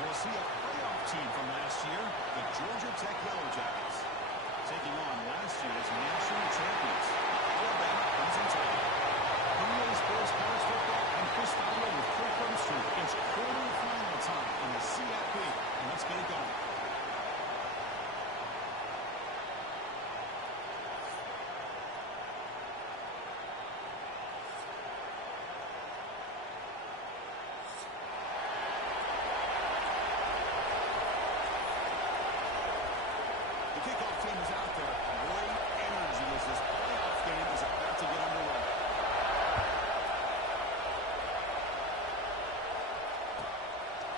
we'll see a playoff team from last year, the Georgia Tech Yellow Jackets, taking on last year's national champions, Alabama Crimson Tide. NBA Sports College Football and Chris Fowler with Kirk Armstrong. It's quarterfinal time in the CFP, and let's get it going. The kickoff team is out there. Great energy as this playoff game is about to get underway.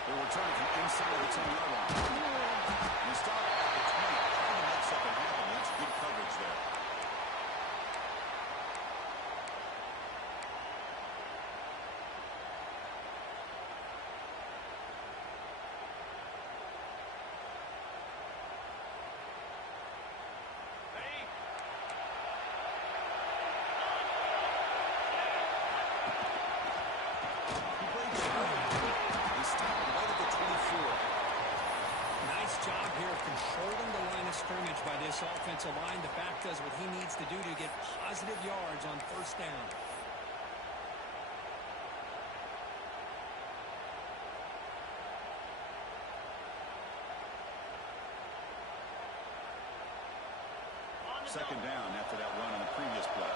They return from inside of the 10-yard line. We start at the 20. Trying to make something happen. That's good coverage there. Scrimmage by this offensive line. The back does what he needs to do to get positive yards on first down. Second down after that run on the previous play.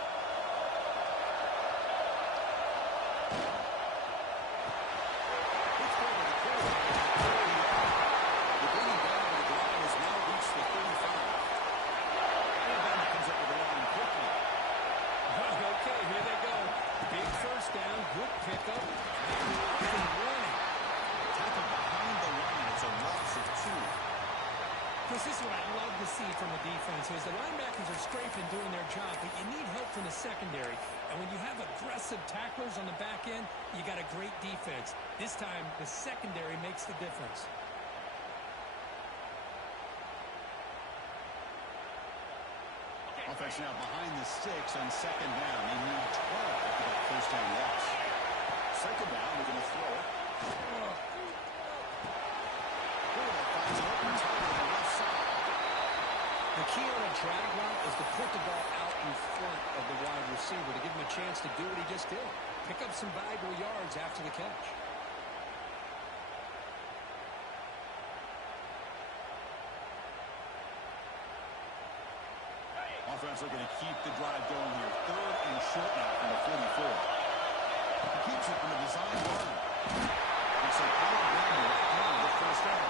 This is what I love to see from the defense is the linebackers are scraping doing their job, but you need help from the secondary. And when you have aggressive tacklers on the back end, you got a great defense. This time, the secondary makes the difference. Offense now behind the sticks on second down. They need 12 after that first down loss. Second down, they're going to throw it. Finds an open target on the left side. The key on a drag route is to put the ball out in front of the wide receiver to give him a chance to do what he just did. Pick up some valuable yards after the catch. Offense looking to keep the drive going here. Third and short now from the 44. He keeps it from the design line. It's an Alabama on the first down.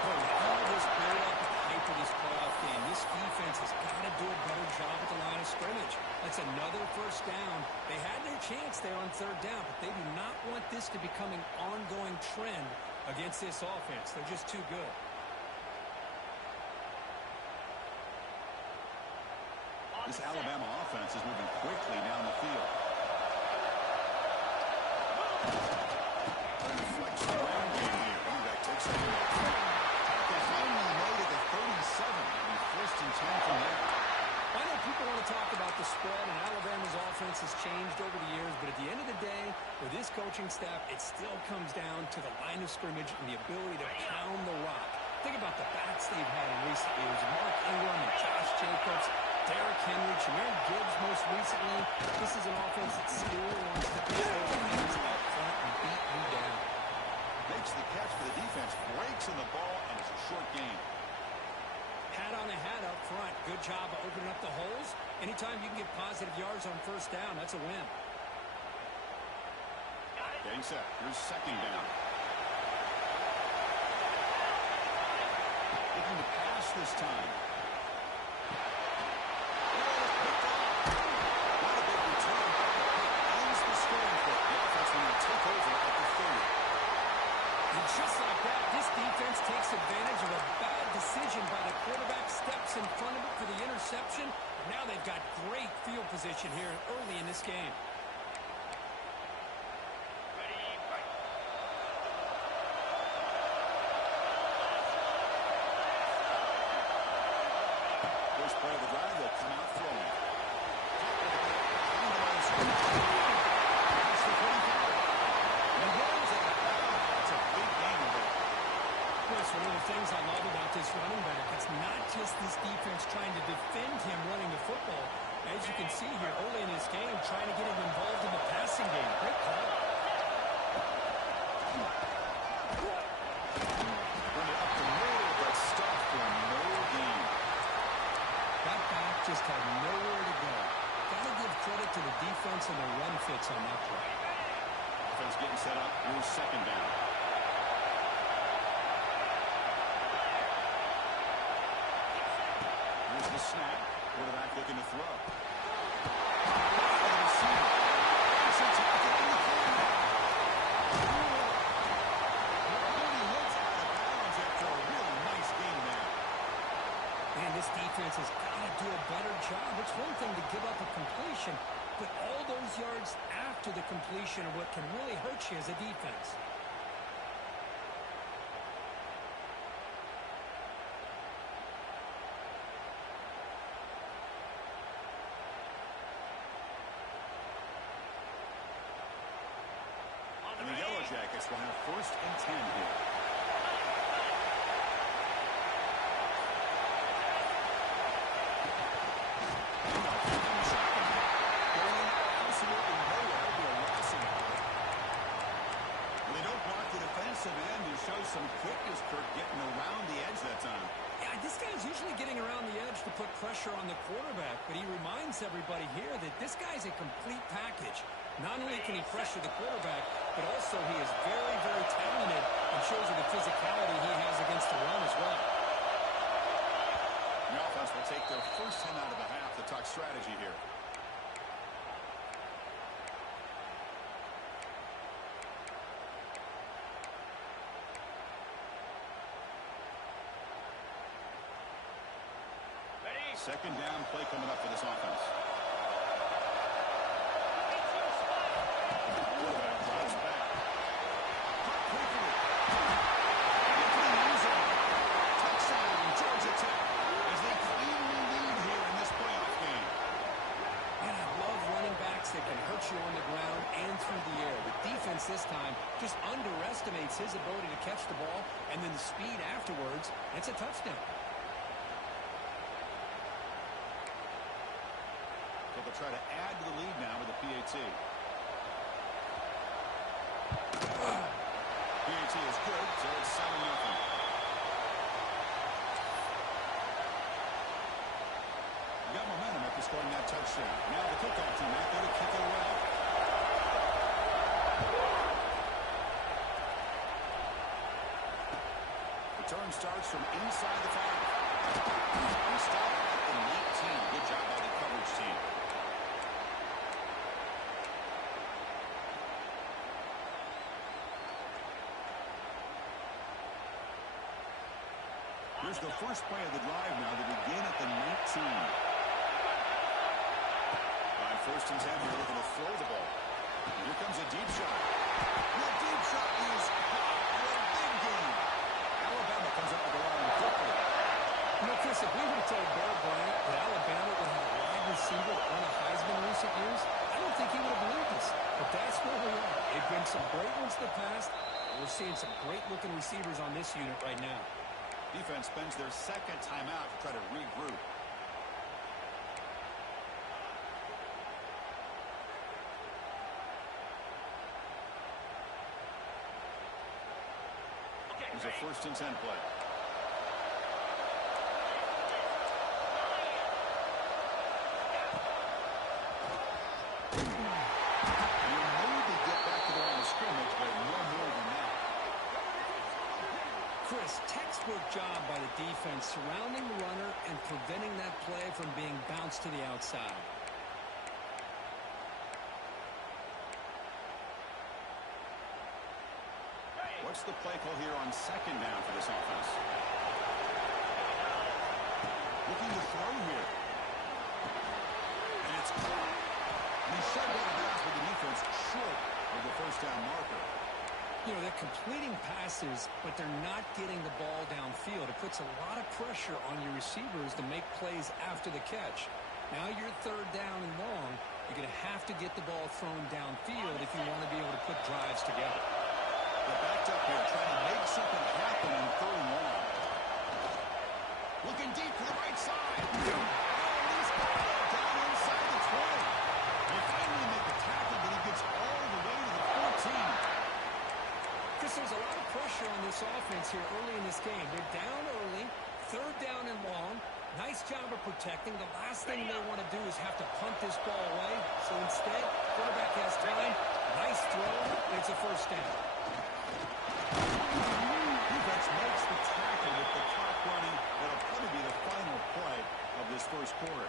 All this build-up hype for this playoff game. This defense has got to do a better job at the line of scrimmage. That's another first down. They had their chance there on third down, but they do not want this to become an ongoing trend against this offense. They're just too good. This Alabama offense is moving quickly down the field. Flex the ground game here. Running back takes it. Tackle finally made it to 37. And first and 10 from there. I know people want to talk about the spread, and Alabama's offense has changed over the years, but at the end of the day, with this coaching staff, it still comes down to the line of scrimmage and the ability to pound the rock. Think about the bats they've had in recent years. Mark Ingram and Josh Jacobs, Derrick Henry, Jahmyr Gibbs most recently. This is an offense that still wants to control things up front and beat you down. Makes the catch for the defense, breaks in the ball, and it's a short game. Hat on the hat up front. Good job of opening up the holes. Anytime you can get positive yards on first down, that's a win. Getting set. Here's second down. Looking to pass this time. Not a big return, but the pick ends the scoring for the offense when they take over at the 30. And just like that, this defense takes advantage of a bad decision by the quarterback, steps in front of it for the interception. And now they've got great field position here early in this game. First play of the drive, they'll come out throwing. That's the 45. And runs it. That's a big game of it. things I love about this running back. It's not just this defense trying to defend him running the football. As you can see here early in this game, trying to get him involved in the passing game. Great call. Bring it up the middle, but stuffed for no gain. That back just had nowhere to go. Got to give credit to the defense and the run fits on that play. Offense getting set up. Here's second down. Here's the snap. Quarterback looking to throw. Man, this defense has got to do a better job. It's one thing to give up a completion, but all those yards after the completion are what can really hurt you as a defense. And the Yellow Jackets will have 1st and 10 here. Some quickness, Kirk, getting around the edge that time. Yeah, this guy's usually getting around the edge to put pressure on the quarterback, but he reminds everybody here that this guy's a complete package. Not only can he pressure the quarterback, but also he is very, very talented and shows you the physicality he has against the run as well. The offense will take their first 10 out of the half to talk strategy here. Second down play coming up for this offense. Quarterback drops back. Touchdown, Georgia Tech, as they cleanly lead here in this playoff game. And I love running backs that can hurt you on the ground and through the air. The defense this time just underestimates his ability to catch the ball, and then the speed afterwards, it's a touchdown. They'll try to add to the lead now with a PAT. PAT is good, so it's 7-0. You got momentum after scoring that touchdown. Now the kickoff team out there to kick it away. Return starts from inside the 5. We stop at the 19. Good job by the coverage team. Here's the first play of the drive now to begin at the 19. On 1st and 10, here looking to throw the ball. Here comes a deep shot. The deep shot is caught for a big game. Alabama comes up with the line quickly. You know, Chris, if we would have told Bear Bryant that Alabama would have a wide receiver on a Heisman in recent years, I don't think he would have believed us. But that's where we are. They've been some great ones in the past. We're seeing some great-looking receivers on this unit right now. Defense spends their second timeout to try to regroup. Here's a 1st and 10 play. You maybe get back to the line of scrimmage, but no more than that. Chris, textbook job by the defense surrounding the runner and preventing that play from being bounced to the outside. What's the play call here on second down for this offense? Looking to throw here. And it's caught. And he shoved out of bounds with the defense short of the first down marker. You know, they're completing passes, but they're not getting the ball downfield. It puts a lot of pressure on your receivers to make plays after the catch. Now you're 3rd down and long. You're going to have to get the ball thrown downfield if you want to be able to put drives together. They're backed up here, trying to make something happen in 3rd and long. There's a lot of pressure on this offense here early in this game. They're down early, third down and long. Nice job of protecting. The last thing they want to do is have to punt this ball away. So instead, quarterback has time. Nice throw. It's a first down. Defense makes the tackle with the clock running. That'll probably be the final play of this first quarter.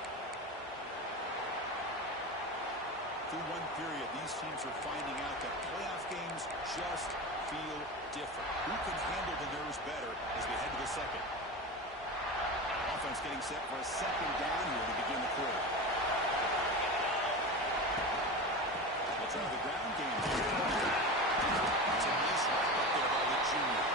Through one period, these teams are finding out that playoff games just feel different. Who can handle the nerves better as we head to the second? Offense getting set for a second down here to begin the quarter. Let's try the ground game here. It's a nice wrap up there by the junior.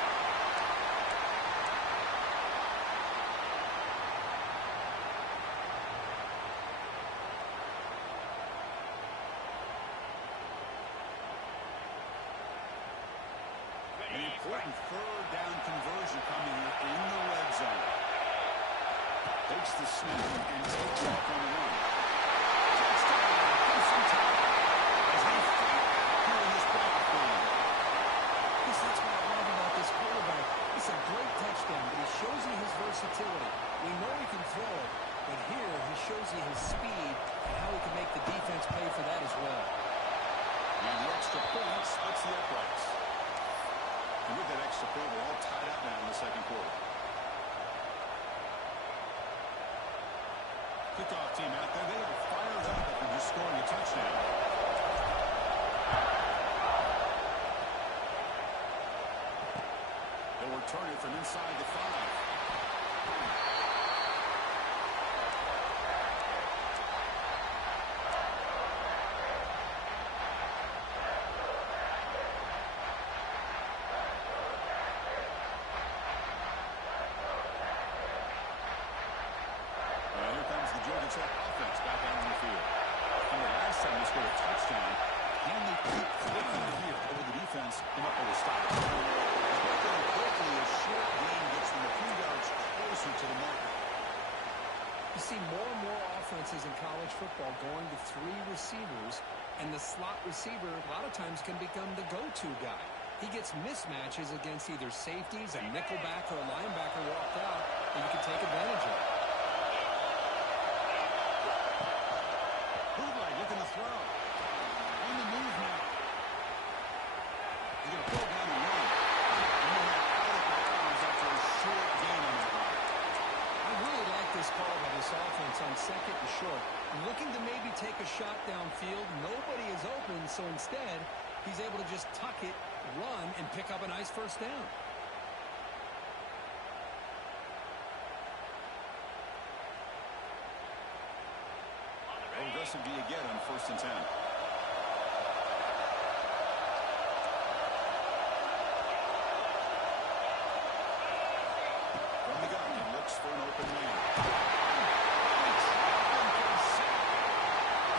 An important third down conversion coming here in the red zone. Takes the snap and takes off on the run. Touchdown! Clemson Tide as they fight here in this playoff game. Yes, that's what I love about this quarterback. It's a great touchdown, but he shows you his versatility. We know he can throw it, but here he shows you his speed and how he can make the defense pay for that as well. And the extra point splits the uprights. And with that extra point, we're all tied up now in the second quarter. Kickoff team out there, they are fired up after just scoring a touchdown. They'll return it from inside the 5. Georgia Tech offense back out on the field. And the last time they scored a touchdown, can they keep clicking here over the defense and up with a stop? Very quickly, a short gain gets them a few yards closer to the marker. You see more and more offenses in college football going to 3 receivers, and the slot receiver a lot of times can become the go-to guy. He gets mismatches against either safeties, a nickelback, or a linebacker walked out that you can take advantage of. Looking to throw. On the move now. He's going to pull down the run. And then out of bounds after a short gain on that run. I really like this call by this offense on second and short. Looking to maybe take a shot downfield. Nobody is open, so instead, he's able to just tuck it, run, and pick up a nice first down. Aggressive be again on 1st and 10. From the gun, he looks for an open man.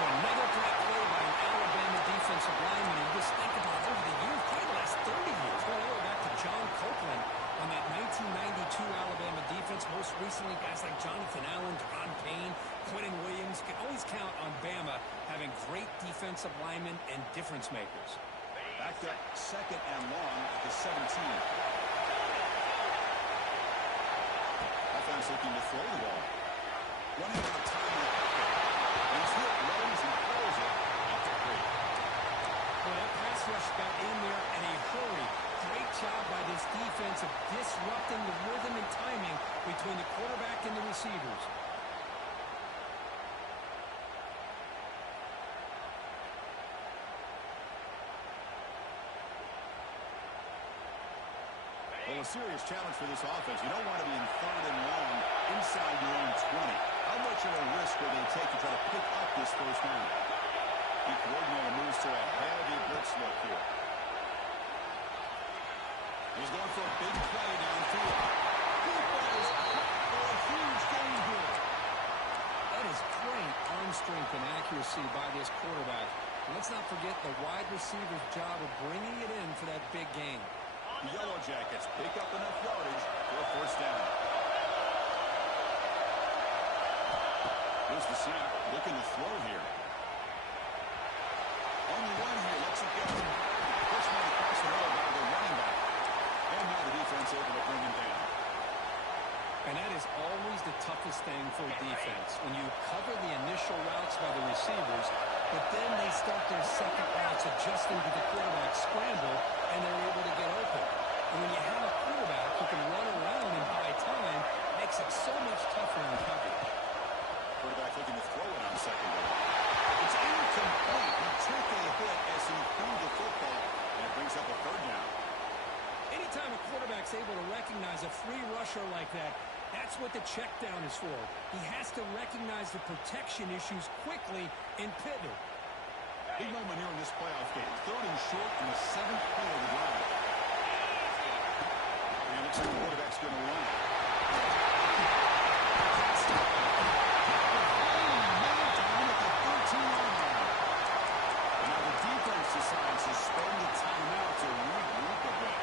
Another great play by an Alabama defensive lineman. And just think about over the years, probably the last 30 years, going all the way back to John Copeland on that 1992 Alabama defense. Most recently, guys like Jonathan Allen, Deron Payne, Quentin Williams. Can always count on Bama having great defensive linemen and difference makers. Backed up second and long at the 17. Offense looking to throw the ball. Running out of time in the pocket. And he's hit, runs, and throws it out to 3. Well, that pass rush got in there in a hurry. Great job by this defense of disrupting the rhythm and timing between the quarterback and the receivers. Well, a serious challenge for this offense. You don't want to be in third and long inside your own 20. How much of a risk will they take to try to pick up this first down? The coordinator moves to a heavy blitz look here. He's going for a big play downfield. Deep balls for a huge gain here. That is great arm strength and accuracy by this quarterback. And let's not forget the wide receiver's job of bringing it in for that big gain. The Yellow Jackets pick up enough yardage for a first down. Here's the snap, looking to throw here. On the run here, lets it go. First one across the middle by the running back. for a defense when you cover the initial routes by the receivers, but then they start their second routes adjusting to the quarterback scramble, and they're able to get open. And when you have a quarterback who can run around and buy time, it makes it so much tougher in coverage. Quarterback looking to throw it on second down. It's incomplete. He took a hit as he threw the football, and it brings up a third down. Anytime a quarterback's able to recognize a free rusher like that, that's what the check down is for. He has to recognize the protection issues quickly and pivot. Big moment here in this playoff game. Third and short in the 7th play of the drive. And it looks like the quarterback's going to run it. Can't stop it. Down at the 13-yard line. And now the defense decides to spend the timeout to regroup a bit.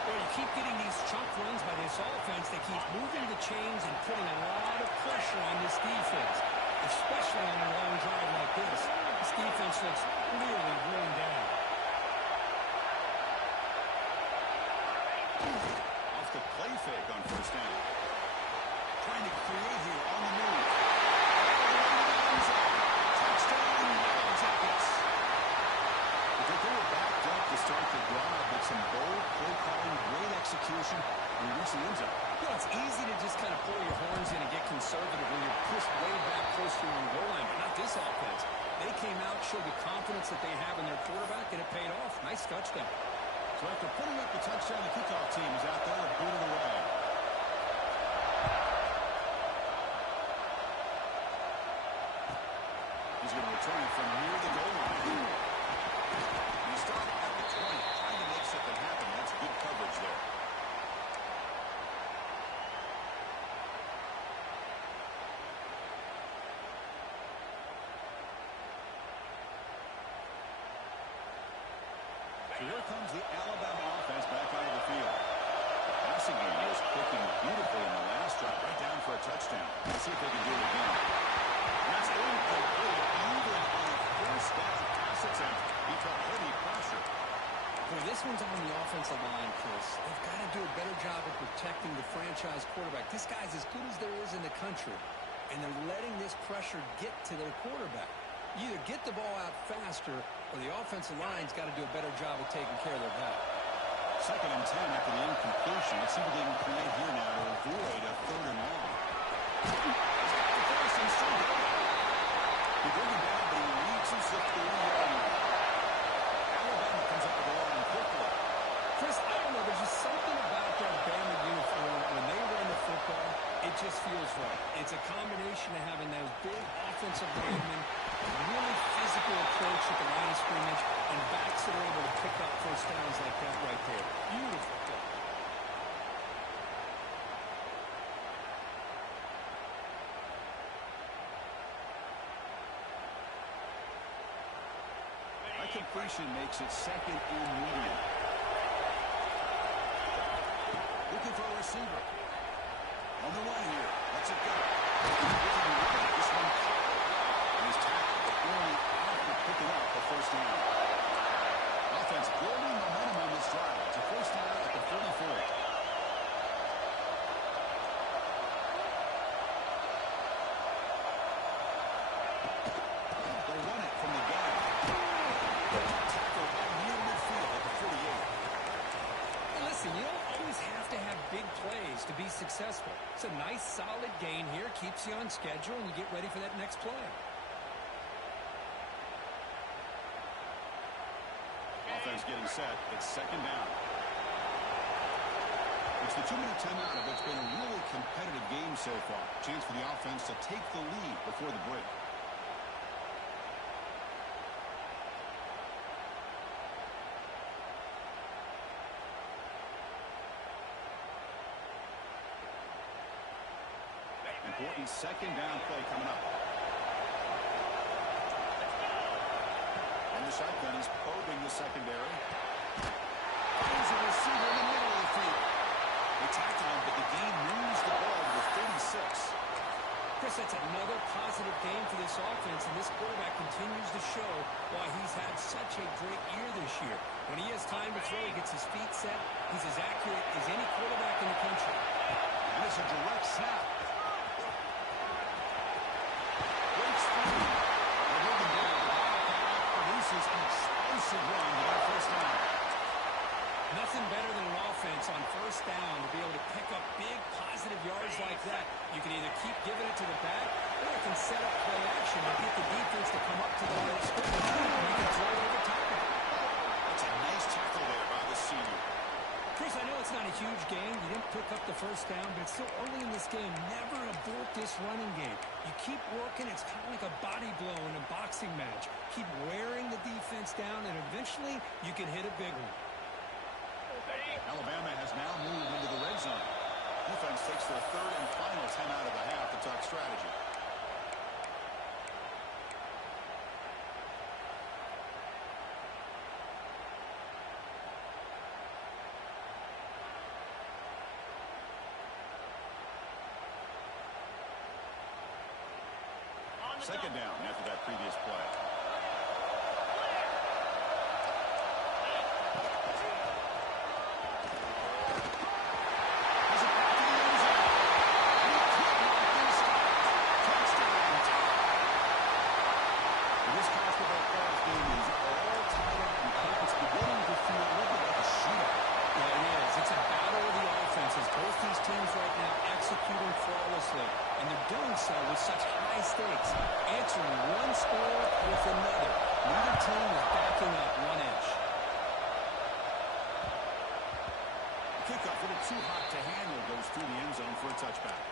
Well, you keep getting these chunk runs by this offense. They keep moving the chains and putting a lot of pressure on this defense, especially on a long drive like this. This defense looks really worn down. Off the play fake on first down. Trying to create here on the move. Touchdown, Yellow Jackets. They were backed up to start the drive, but some bold play calling, great execution, and reach the end zone. Well, it's easy to just kind of pull your horns in and get conservative when you're pushed way back close to your own goal line, but not this offense. They came out, showed the confidence that they have in their quarterback, and it paid off. Nice touchdown. So after putting up the touchdown, the kickoff team is out there to boot it away. He's going to return it from near the goal line. He started at the 20, trying to make something happen. That's good coverage there. So here comes the Alabama offense back out of the field. The passing game was clicking beautifully in the last drive, right down for a touchdown. Let's see if they can do it again. That's incomplete. Even on a first down pass attempt, he took heavy pressure. Well, this one's on the offensive line, Chris. They've got to do a better job of protecting the franchise quarterback. This guy's as good as there is in the country, and they're letting this pressure get to their quarterback. You either get the ball out faster, or the offensive line's got to do a better job of taking care of their guy. 2nd and 10 after the incompletion. Let's see what they can create here now to avoid a 3rd and long. He brings him down, but he reaches the 40-yard line. Alabama comes up with the line quickly. Chris, I don't know. There's just something about that Bama uniform when they run the football. It just feels right. It's a combination of having those big offensive linemen, a really physical approach at the line of scrimmage, and backs that are able to pick up first downs like that right there. Beautiful play. That completion makes it 2nd and medium. Looking for a receiver. On the run here. Let's it go. This one caught. And he's tackled, but only after picking up the first down. Offense building momentum on this drive. It's a first down at the 44. They run it from the gun. Tackled near midfield at the 48. Listen, you don't always have to have big plays to be successful. It's a nice, solid gain here. Keeps you on schedule, and you get ready for that next play. Offense getting set. It's 2nd down. It's the 2-minute timeout of what's been a really competitive game so far. Chance for the offense to take the lead before the break. Important 2nd down play coming up. In the shotgun, he's probing the secondary. Finds a receiver in the middle of the field. They tackle him, but the game moves the ball to the 36. Chris, that's another positive game for this offense, and this quarterback continues to show why he's had such a great year this year. When he has time to throw, he gets his feet set. He's as accurate as any quarterback in the country. And it's a direct snap. offense on first down to be able to pick up big positive yards like that. You can either keep giving it to the back, or you can set up play action to get the defense to come up to the line of scrimmage. You can throw it over top of it. That's a nice tackle there by the senior. Chris, I know it's not a huge game. You didn't pick up the first down, but it's still early in this game. Never abort this running game. You keep working. It's kind of like a body blow in a boxing match. Keep wearing the defense down, and eventually you can hit a big one. Alabama has now moved into the red zone. Defense takes their third and final 10 out of the half to talk strategy. Second down after that previous play. And they're doing so with such high stakes, answering one score with another. Neither team is backing up one inch. Kickoff a little too hot to handle, goes through the end zone for a touchback.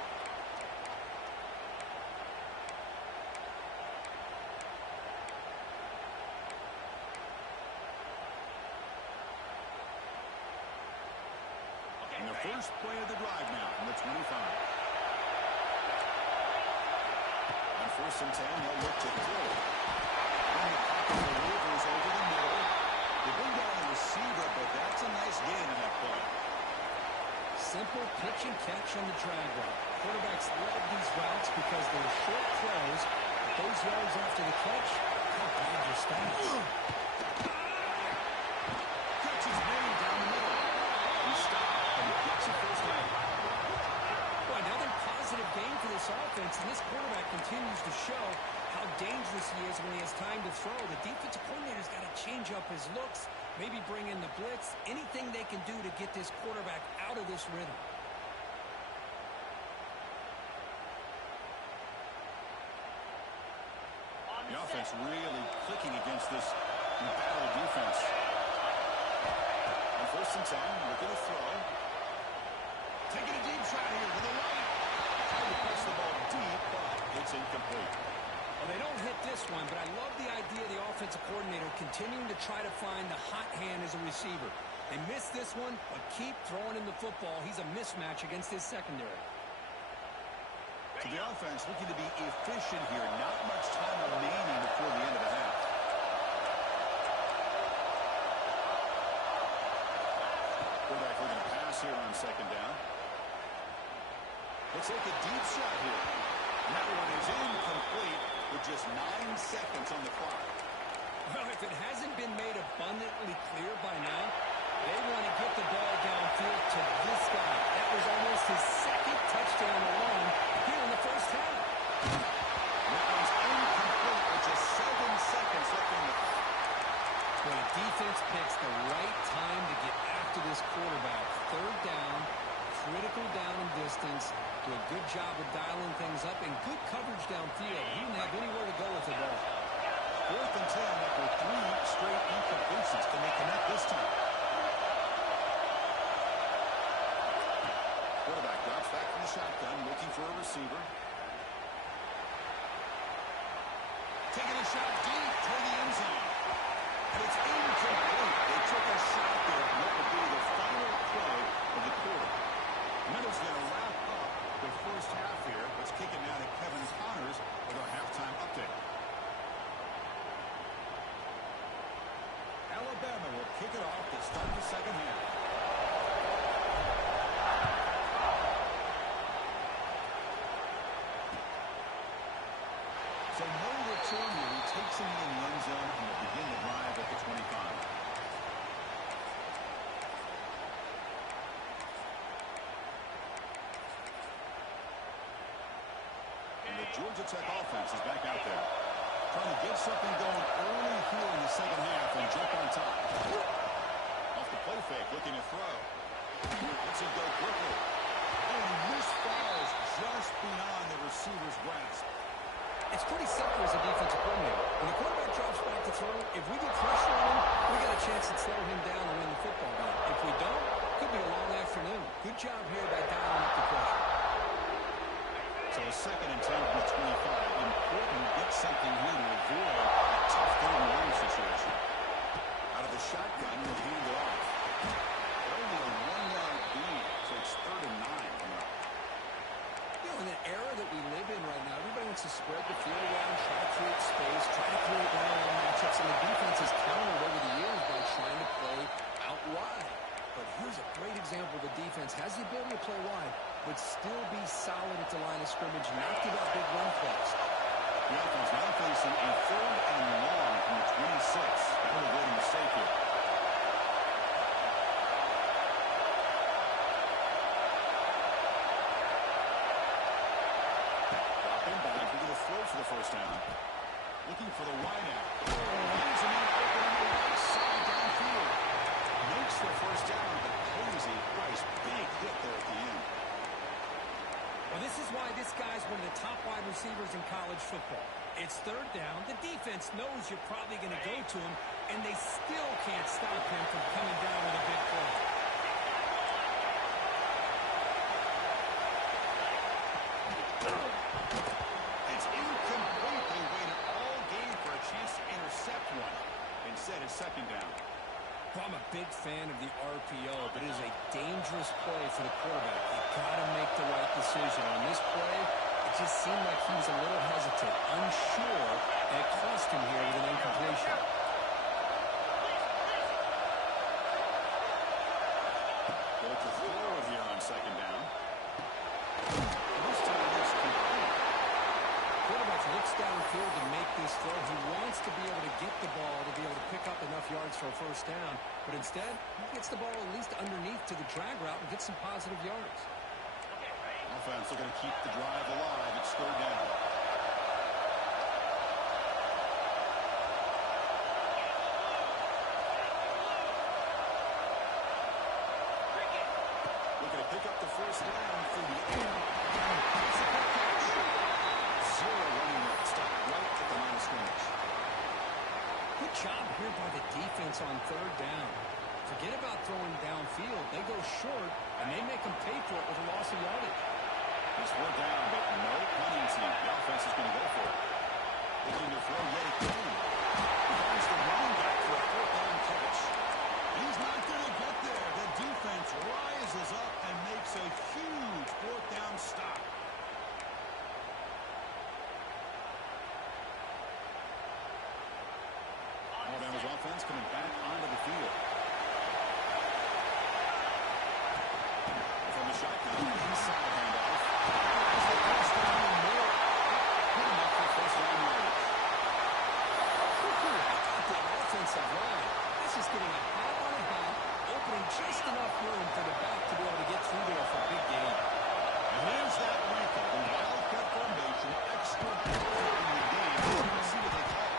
And the first play of the drive now from the 25. First and 10, they'll look to throw. And the pocket delivers over the middle. They bring down the receiver, but that's a nice gain in that play. Simple pitch and catch on the drag route. Quarterbacks love these routes because they're short throws. But those yards after the catch, how bad your stats. Catch is made down the middle. He stopped and he gets a first down. Well, another positive game for this offense, and this quarterback continues to show how dangerous he is when he has time to throw. The defensive coordinator's got to change up his looks, maybe bring in the blitz, anything they can do to get this quarterback out of this rhythm. The offense really clicking against this embattled defense. On first and 10, looking to throw. Taking a deep shot here with the right. Trying to push the ball deep, but it's incomplete. Well, they don't hit this one, but I love the idea of the offensive coordinator continuing to try to find the hot hand as a receiver. They missed this one, but keep throwing him the football. He's a mismatch against his secondary. So the offense looking to be efficient here. Not much time remaining before the end of the half. Quarterback looking to pass here on second down. Looks like a deep shot here. And that one is incomplete with just 9 seconds on the clock. Well, if it hasn't been made abundantly clear by now, they want to get the ball downfield to this guy. That was almost his second touchdown alone here in the first half. That one's incomplete with just 7 seconds left in the half. Well, defense picks the right time to get after this quarterback. Third down, critical down and distance. Do a good job of dialing things up and good coverage downfield. He didn't have anywhere to go with the ball. Fourth and 10 after 3 straight incompletions. Can they connect this time? Quarterback drops back from the shotgun, looking for a receiver. Taking a shot deep toward the end zone. And it's incomplete. They took a shot there on what would be the final play of the quarter. Middle's going to wrap up the first half here. Let's kick it now to Kevin Connors with our halftime update. Alabama will kick it off to start the second half. So no return here. He takes him in the end zone and will begin the drive at the 25. And the Georgia Tech offense is back out there. Trying to get something going early here in the second half and jump on top. Off the play fake, looking to throw. Lets it go quickly. And this falls just beyond the receiver's grasp. It's pretty simple as a defensive coordinator. When the quarterback drops back to throw, if we get pressure on him, we got a chance to slow him down and win the football game. If we don't, could be a long afternoon. Good job here by dialing up the pressure. So a 2nd and 10 from the 25. Important to get something here to avoid a tough 3rd-and-long situation. Out of the shotgun, he'll hand it off. But only a 1-yard lead, so it's 3rd and 9 coming up. You know, in the era that we live in right now, everybody wants to spread the field around, try to create space, try to create one-on-one matchups, and the defense has countered over the years by trying to play out wide. But here's a great example. The defense has the ability to play wide, but still be solid at the line of scrimmage, not give up big run plays. The offense now facing a 3rd and long from the 26. That would avoid a mistake here. Dropping back, we're going to throw for the 1st down. Looking for the wide out. Leaves him out open on the right side downfield. Makes the 1st down, but Posey, Rice, big hit there at the end. Well, this is why this guy's one of the top wide receivers in college football. It's 3rd down. The defense knows you're probably going to go to him, and they still can't stop him from coming down with a big play. It's incomplete. They waited all game for a chance to intercept one. Instead, it's 2nd down. Well, I'm a big fan of the RPO, but it is a dangerous play for the quarterback. You've got to make the right decision. On this play, it just seemed like he was a little hesitant, unsure, and it cost him here with an incompletion. Go to throw it here on 2nd down. This time it's complete. Quarterback looks downfield to make this throw. He wants to be able to get the ball to be able to pick up enough yards for a 1st down, but instead, he gets the ball at least underneath to the drag route and gets some positive yards. Offense looking to keep the drive alive. It's 3rd down. Looking to pick up the 1st down through the air. Zero running room. Stop right at the line of scrimmage. Good job here by the defense on 3rd down. Forget about throwing downfield. They go short, and they make them pay for it with a loss of yardage. He's 4th down, but no punting team. The offense is going to go for it. Looking to throw yet again. Finds the running back for a 4th down catch. He's not going to get there. The defense rises up and makes a huge 4th down stop. Alabama's offense coming back onto the field. From the shotgun, inside handoff. As the 1st down and more. Good enough for 1st down yardage. The offensive line. That's just getting a hat on a hat, opening just enough room for the back to be able to get through there for a big gain. And here's that wrinkle. The wildcat formation, extra power in the game. Let's see what they call.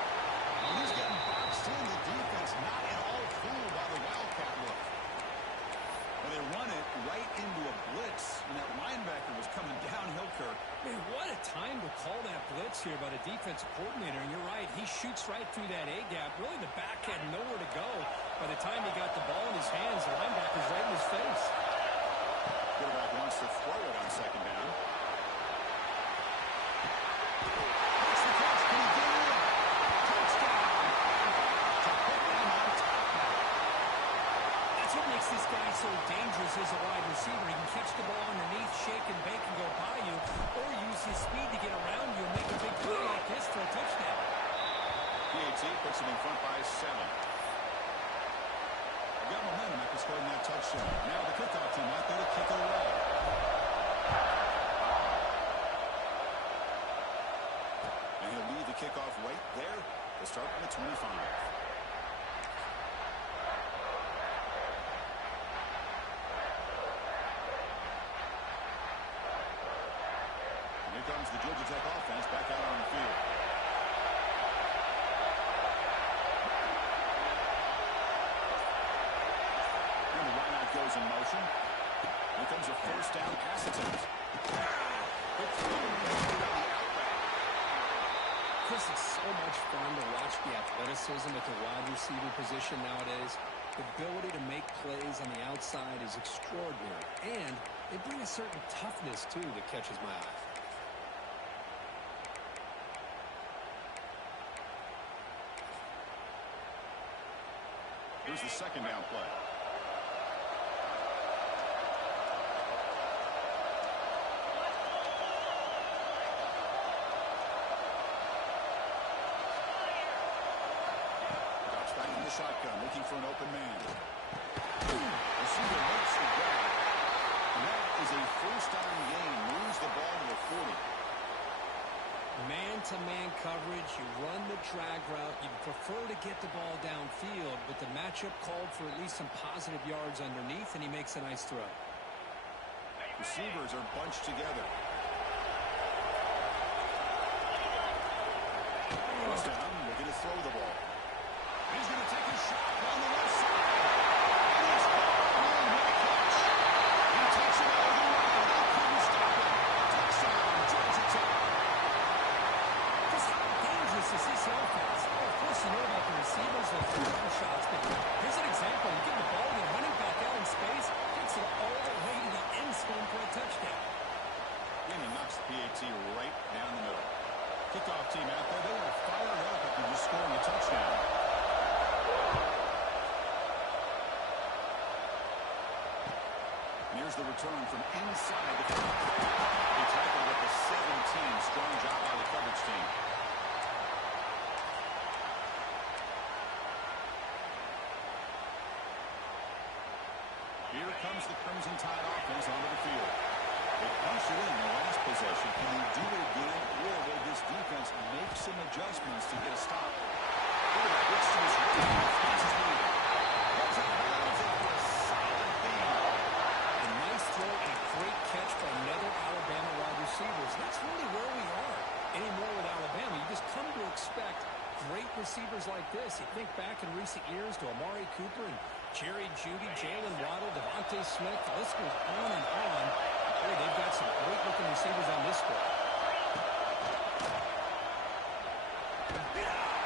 He's getting boxed in. The defense not at all fooled by the wildcat look. Well, they run it right into a blitz, and that linebacker was coming downhill, Kirk. Man, what a time to call that blitz here by the defensive coordinator. And you're right, he shoots right through that A-gap. Really, the back had nowhere to go. By the time he got the ball in his hands, the linebacker's right in his face. Quarterback wants to throw it on 2nd down. Makes the catch. Can he get it in? Touchdown. To put them on top now. That's what makes this guy so dangerous as a wide receiver. He can catch the ball underneath, shake and bake and go by you, or use his speed to get around you and make a big play like this for a touchdown. PAT puts it in front by 7. They got momentum after scoring that touchdown. Now the kickoff team out there to kick it away. And he'll lead the kickoff right there to start from the 25. And here comes the Georgia Tech offense back out on the field. And the wideout goes in motion. Here comes a first down pass attempt. Quick throw on the outback. Chris, it's so much fun to watch the athleticism at the wide receiver position nowadays. The ability to make plays on the outside is extraordinary, and they bring a certain toughness, too, that catches my eye. Here's the second down play. Drops back in the shotgun, looking for an open man. Receiver makes the grab. And that is a first down gain. Moves the ball to the 40. Man-to-man coverage, you run the drag route. You prefer to get the ball downfield, but the matchup called for at least some positive yards underneath, and he makes a nice throw. Receivers are bunched together. First down, looking to throw the ball. He's going to take a shot on the left side. And he's caught with a catch. He takes it out of the line. They couldn't stop him. Touchdown, Georgia Tech. Is this offense? Well, of course, you know about the receivers or the shots, but here's an example. You give the ball to the running back out in space, gets it all the way to the end zone for a touchdown. And he knocks the PAT right down the middle. Kickoff team out there, they are fired up after just scoring a touchdown. And here's the return from inside the 50. He tackled at the 17. Strong job by the coverage team. Here comes the Crimson Tide offense onto the field. They punched it in the last possession. Can they do it again, or will this defense make some adjustments to get a stop? Quarterback gets to his right. Defense is leading. Goes out of bounds after a solid gain. A nice throw and a great catch by another Alabama wide receivers. That's really where we are anymore with Alabama. You just come to expect great receivers like this. You think back in recent years to Amari Cooper and Jerry Jeudy, Jalen Waddle, Devontae Smith. The list goes on and on. Boy, they've got some great-looking receivers on this squad.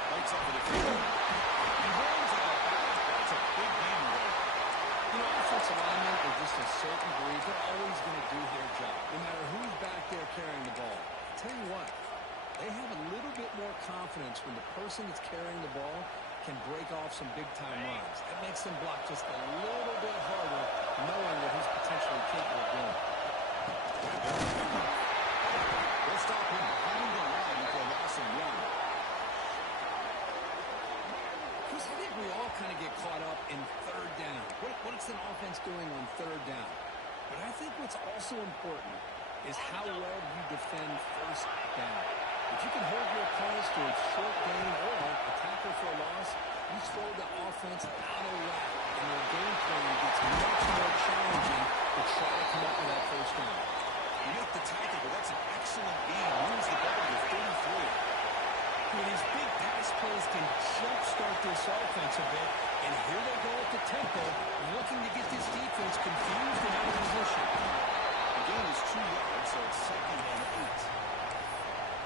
Lights up for the field. He runs out of bounds. That's a big gain away. You know, offensive linemen are just a certain breed. They're always going to do their job, no matter who's back there carrying the ball. I'll tell you what, they have a little bit more confidence when the person that's carrying the ball can break off some big-time runs. That makes them block just a little bit harder, knowing what he's potentially capable of doing. They'll stop him behind the line for a loss of 1. Chris, I think we all kind of get caught up in third down. What's an offense doing on third down? But I think what's also important is how well you defend first down. If you can hold your opponents to a short gain or a tackle for a loss, you throw the offense out of whack, and your game plan gets much more challenging to try to come up with that first down. You make the tackle, but that's an excellent gain. Moves the ball to 33. These big pass plays can jumpstart this offense a bit, and here they go at the tempo, looking to get this defense confused and out of position. The gain is 2 yards, so it's 2nd and 8.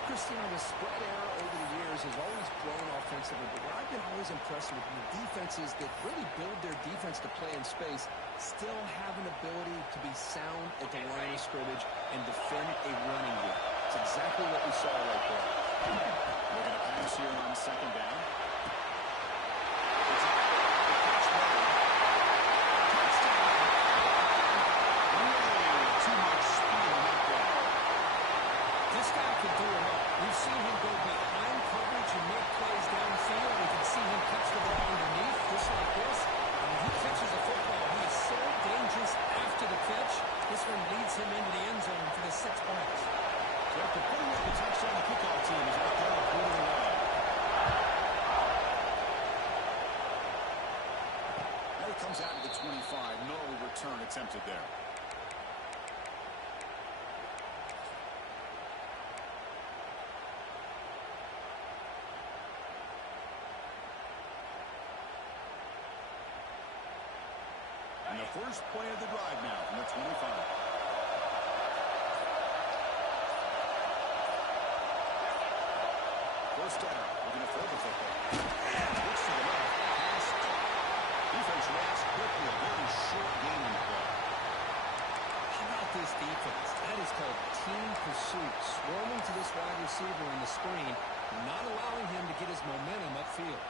Christian, the spread error over the years has always grown offensively, but what I've been always impressed with the defenses that really build their defense to play in space still have an ability to be sound at the line of scrimmage and defend a running game. It's exactly what we saw right there. We're going to pass here on 2nd down. It's a catch made. Touchdown. Way too much speed on that play. This guy can do it all. We've seen him go behind coverage and make plays downfield. We can see him catch the ball underneath, just like this. And when he catches the football, he is so dangerous after the catch. This one leads him into the end zone for the 6 points. So after putting up the touchdown, the kickoff team is out there pulling away. Now he comes out to the 25. No return attempted there. And the The first play of the drive now from the 25. First down. We're going to throw the football. Looks to the left. Pass caught. Defense reacts quickly. A very short game in the play. How about this defense? That is called team pursuit. Swarming to this wide receiver in the screen, not allowing him to get his momentum upfield.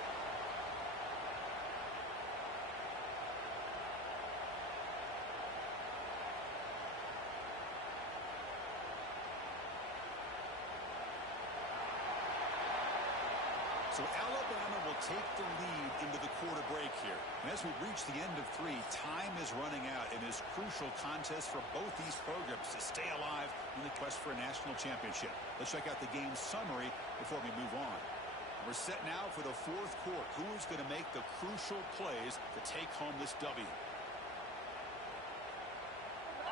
So Alabama will take the lead into the quarter break here. And as we reach the end of 3, time is running out in this crucial contest for both these programs to stay alive in the quest for a national championship. Let's check out the game summary before we move on. We're set now for the fourth quarter. Who is going to make the crucial plays to take home this W?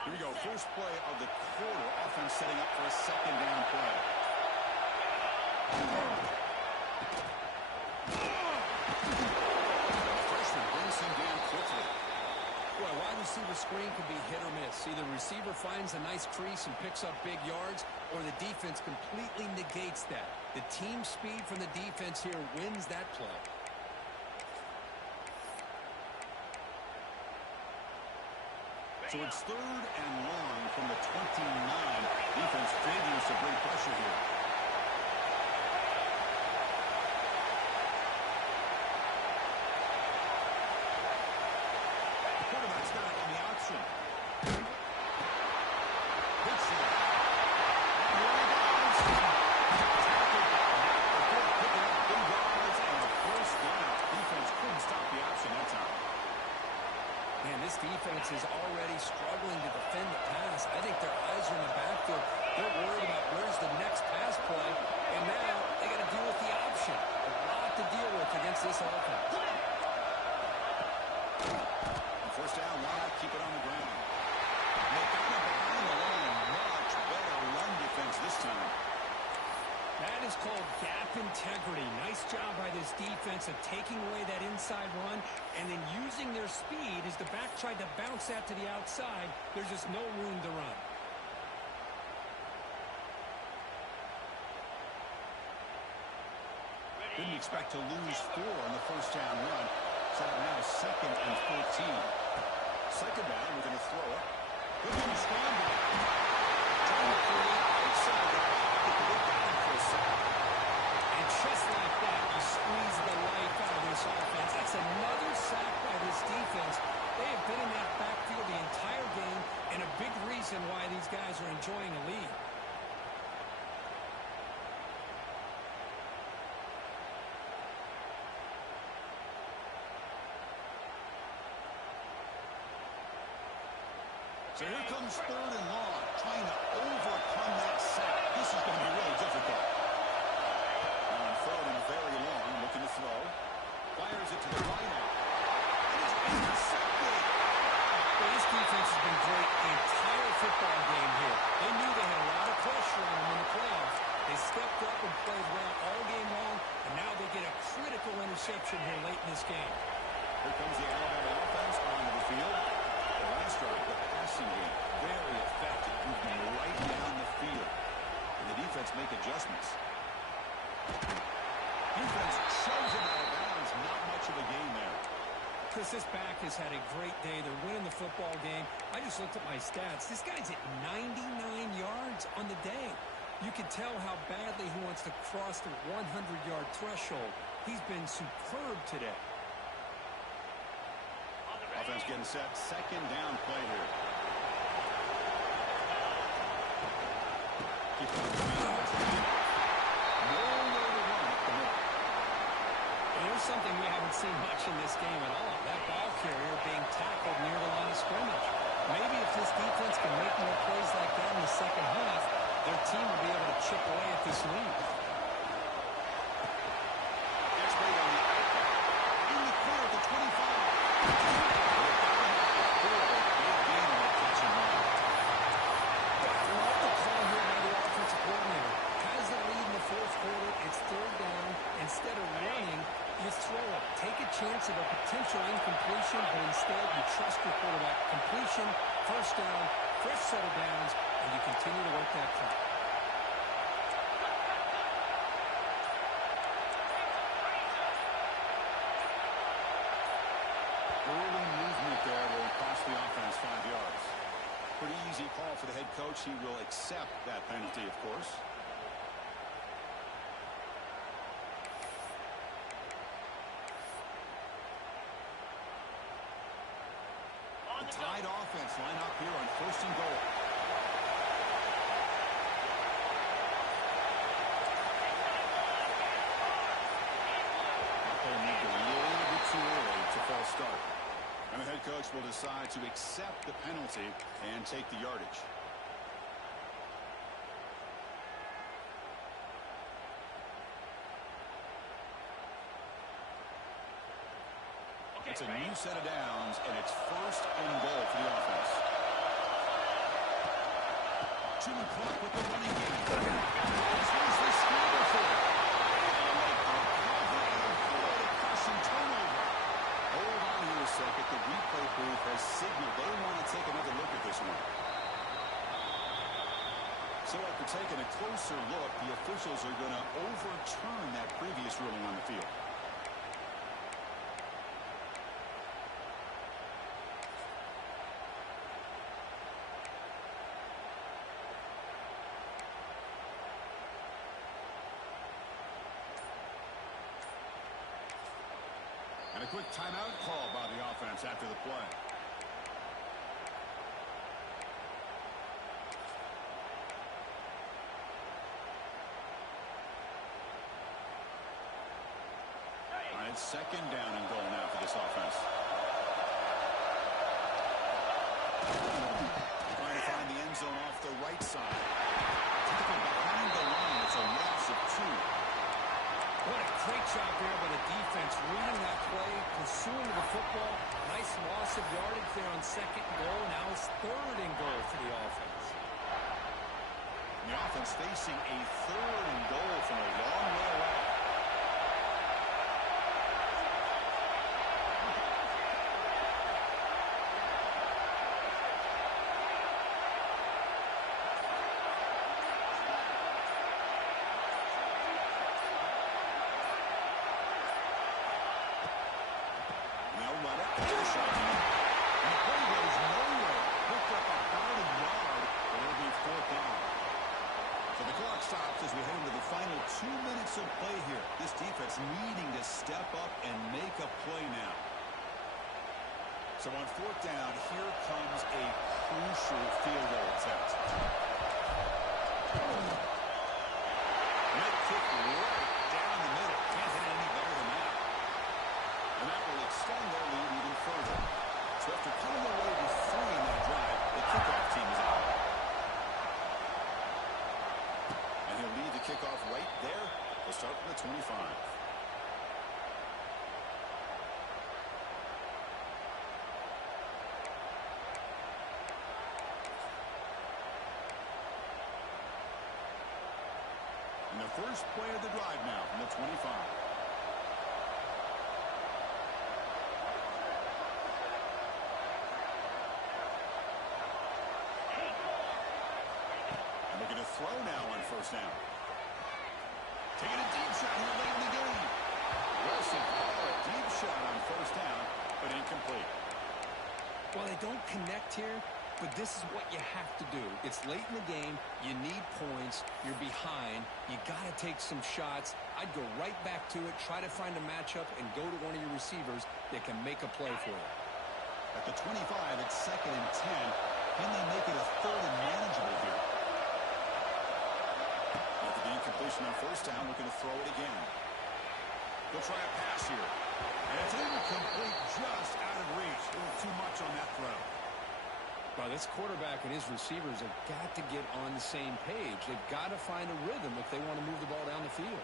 Here we go. First play of the quarter. Offense setting up for a second down play. Freshman brings him down quickly. Well, a wide receiver screen can be hit or miss. Either receiver finds a nice crease and picks up big yards, or the defense completely negates that. The team speed from the defense here wins that play. So it's 3rd and long from the 29. Defense continues to bring pressure here. Quarterback's got it on the option. Hits it. Big yards and a first down. Defense couldn't stop the option that time. Man, this defense is already struggling to defend the pass. I think their eyes are in the backfield. They're worried about where's the next pass play, and now they got to deal with the option. A lot to deal with against this offense. First down, why not keep it on the ground? And they got it behind the line. Much better run defense this time. That is called gap integrity. Nice job by this defense of taking away that inside run and then using their speed as the back tried to bounce that to the outside. There's just no room to run. Didn't expect to lose 4 on the first down run. Set up now 2nd and 14. Second down, we're going to throw it. We're going to scramble. Trying to create outside the pocket to get down for a second. And just like that, you squeeze the life out of this offense. That's another sack by this defense. They have been in that backfield the entire game, and a big reason why these guys are enjoying a lead. So here comes 3rd and long, trying to overcome that sack. This is going to be really difficult. On 3rd and very long, looking to throw. Fires it to the right out. It is intercepted. Well, this defense has been great the entire football game here. They knew they had a lot of pressure on them in the playoffs. They stepped up and played well all game long, and now they get a critical interception here late in this game. Here comes the Alabama offense onto the field. The last drive, the passing game, very effective, moving right down the field. And the defense make adjustments. Defense shoves him out of bounds. Not much of a gain there. Chris, this back has had a great day. They're winning the football game. I just looked at my stats. This guy's at 99 yards on the day. You can tell how badly he wants to cross the 100-yard threshold. He's been superb today. Offense getting set. Second down play here. Keep it on the field. Nowhere to run at the middle. And there's something we haven't seen much in this game at all. That ball carrier being tackled near the line of scrimmage. Maybe if this defense can make more plays like that in the second half, their team will be able to chip away at this lead. Next play on the outback. In the clear at the 25. It's 3rd down. Instead of running, you throw it. Take a chance of a potential incompletion, but instead you trust your quarterback. Completion, first down, fresh set of downs, and you continue to work that clock. Early movement there will cost the offense 5 yards. Pretty easy call for the head coach. He will accept that penalty, of course. The Tide offense line up here on 1st and goal. They'll need a little bit too early to false start. And the head coach will decide to accept the penalty and take the yardage. It's a new set of downs, and it's 1st and goal for the offense. To the clock with the running game. Here's the scramble for it. Turnover. Hold on here a second. The replay booth has signaled they want to take another look at this one. So after taking a closer look, the officials are going to overturn that previous ruling on the field. And a quick timeout call by the offense after the play. All right, 2nd down and goal now for this offense. Trying to find the end zone off the right side. Taken behind the line. It's a loss of 2. What a great job there by the defense, reading that play, pursuing the football. Nice loss of yardage there on 2nd and goal. Now it's 3rd and goal for the offense. The offense facing a 3rd and goal from a long way away. Stops as we head into the final 2 minutes of play here. This defense needing to step up and make a play now. So on 4th down, here comes a crucial field goal attempt. That kick right down the middle. Can't hit it any better than that. And that will extend their lead even further. So after coming away with 3 in that drive, the kickoff team is out. He'll lead the kickoff right there. We'll start from the 25. And the first play of the drive now from the 25. Looking to throw now on 1st down. Taking a deep shot here late in the game. Wilson, a deep shot on 1st down, but incomplete. Well, they don't connect here, but this is what you have to do. It's late in the game. You need points. You're behind. You got to take some shots. I'd go right back to it, try to find a matchup, and go to one of your receivers that can make a play for you. At the 25, it's 2nd and 10. Can they make it a 3rd and manageable here? After the incompletion on 1st down, looking to throw it again. They'll try a pass here. And it's incomplete, just out of reach. A little too much on that throw. Well, this quarterback and his receivers have got to get on the same page. They've got to find a rhythm if they want to move the ball down the field.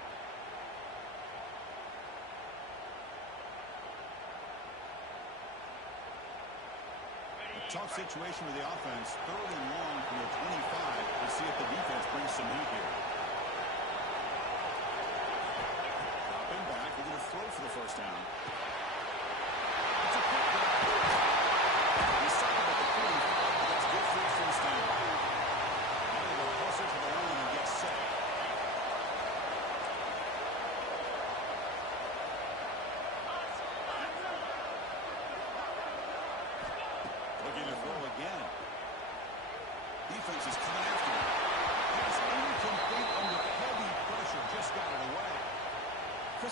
Tough situation with the offense. 3rd and long from the 25. We'll see if the defense brings some heat here. Dropping back. We're going to throw for the 1st down.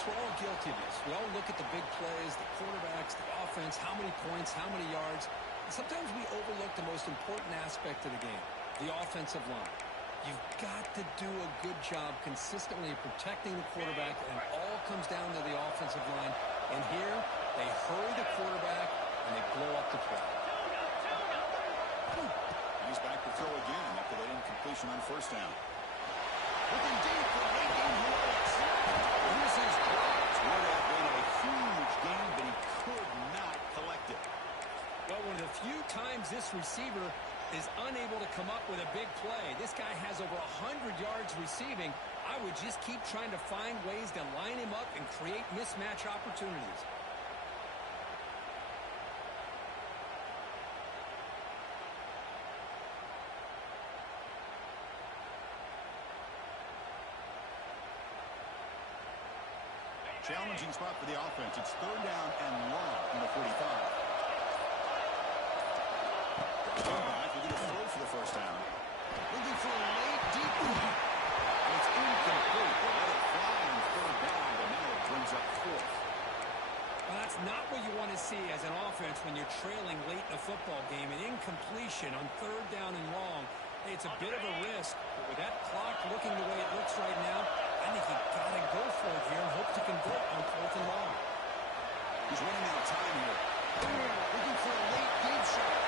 we're all guilty of this. We all look at the big plays, the quarterbacks, the offense, how many points, how many yards. And sometimes we overlook the most important aspect of the game, the offensive line. You've got to do a good job consistently protecting the quarterback, and it all comes down to the offensive line. And here, they hurry the quarterback, and they blow up the play. He's back to throw again after that incompletion on first down. Looking deep for late game heroics. This is dropped. Would have been a huge game, but he could not collect it. Well, one of the few times this receiver is unable to come up with a big play. This guy has over 100 yards receiving. I would just keep trying to find ways to line him up and create mismatch opportunities. Challenging spot for the offense. It's third down and long from the 45. Back. We're going to throw for the first down. Looking for a late deep one. It's incomplete. They let it fly on third down, but now it brings up fourth. Well, that's not what you want to see as an offense when you're trailing late in a football game. An incompletion on third down and long. Hey, it's a bit of a risk, but with that clock looking the way it looks right now, I think you've got to go for it here and hope to convert on fourth and long. He's running out of time here. Looking for a late deep shot.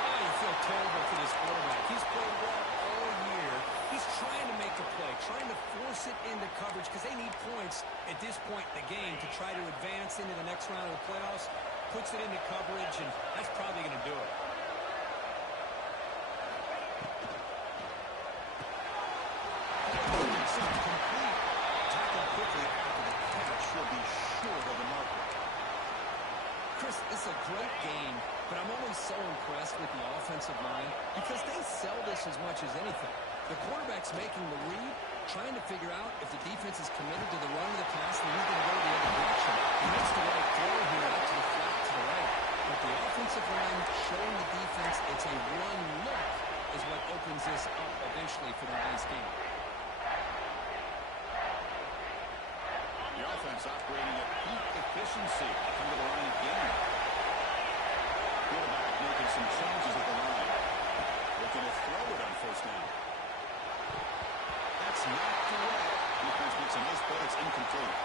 Oh, you feel terrible for this quarterback. He's played well all year. He's trying to make a play, trying to force it into coverage because they need points at this point in the game to try to advance into the next round of the playoffs. Puts it into coverage, and that's probably going to do it. Chris, this is a great game, but I'm always so impressed with the offensive line because they sell this as much as anything. The quarterback's making the read, trying to figure out if the defense is committed to the run or the pass, and he's going to go the other direction. He makes the right throw here out to the flat to the right. But the offensive line showing the defense it's a run look is what opens this up eventually for the nice game. The offense operating at peak efficiency. Come to the line again. Quarterback making some changes at the line. Looking to throw it on first down. That's knocked away. Defense makes a nice play. It's incomplete.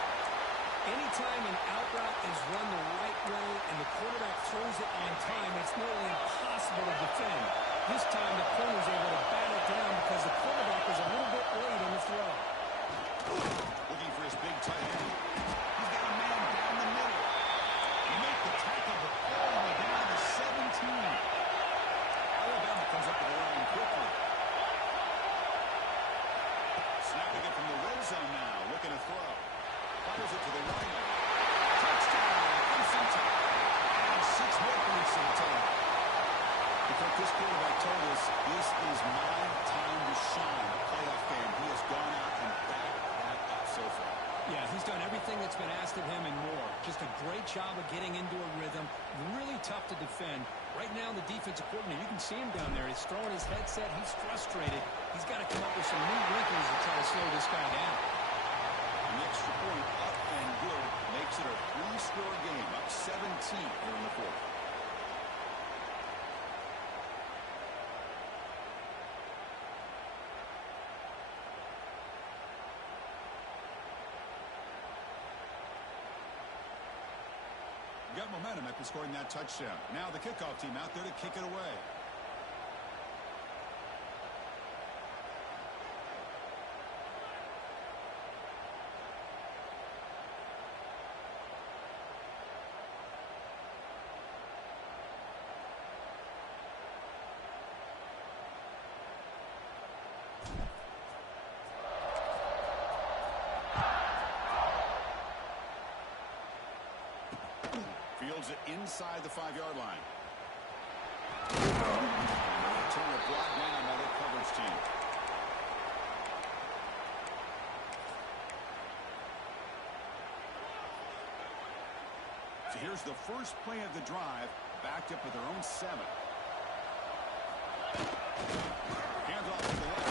Anytime an out route is run the right way and the quarterback throws it on time, it's nearly impossible to defend. This time the corner's able to bat it down because the quarterback was a little bit late on the throw. Looking for his big tight end. He's got a man down the middle. He makes the tackle, but all the way down to 17. Alabama comes up to the line quickly. Snapping it from the red zone now. Looking to throw. Fires it to the right. Touchdown. Crimson Tide. And 6 more points to the total. Because this quarterback told us this is my time to shine. A playoff game. He has gone out and backed that up so far. Yeah, he's done everything that's been asked of him and more. Just a great job of getting into a rhythm. Really tough to defend. Right now, the defensive coordinator, you can see him down there. He's throwing his headset. He's frustrated. He's got to come up with some new wrinkles to try to slow this guy down. An extra point up and good makes it a 3-score game. Up 17 here in the fourth. Got momentum after scoring that touchdown. Now the kickoff team out there to kick it away. Fields it inside the 5-yard line. Turn it brought down by the coverage team. So here's the first play of the drive, backed up with their own 7. Hands off to the left.